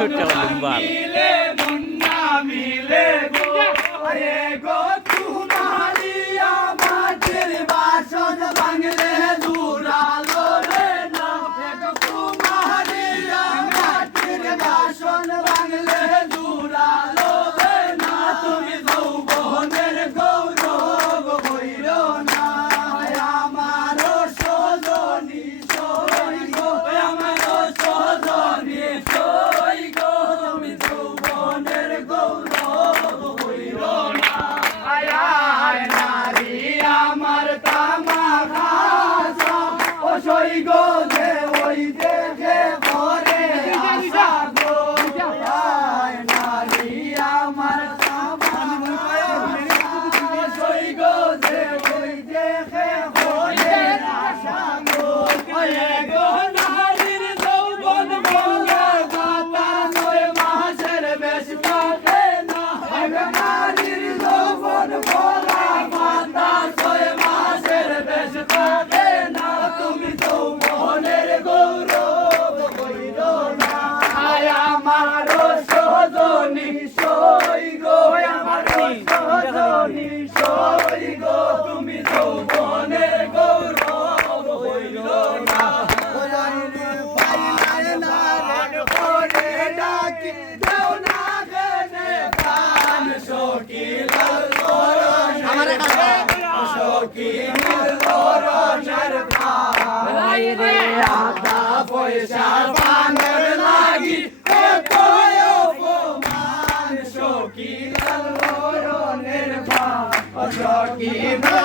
মিলে মন না মিলে গো এ গো তোমারি আমাদের বাসন ভাঙলে জুড়ালো রে না এ গো তোমারি আমাদের বাসন ভাঙলে জুড়ালো রে না তুমি যৌবনের গৌরব হইরো না আমার সজনী সই গো আমার সজনী সই গো তুমি যৌবনের গৌরব হইরো না আয় আয় নারী আমার তামাখা ও সই গো যে ওই দেখে পরে আশা গো আয় নারী আমার তামাখা সই গো যে ওই দেখে পরে আশা গো ওয়ে গো নারীর যৌবন বলে কথা নয় মাসের বেশ থাকে না নারীর যৌবন বলা কথা ছয় মাসের বেশ থাকে না তুমি যৌবনের গৌরব কইরো না আয় আমার সজনী সই গো আমার সজনী সই গো তুমি যৌবনের গৌরব কইরো না ডাকি দেও না গেনে প্রাণ সকিলাল সকিলাল ধরনের ভাই রে আধা পয়সা পানের লাগি এত অপমান সকিলাল ধরনের ভাই সকিলাল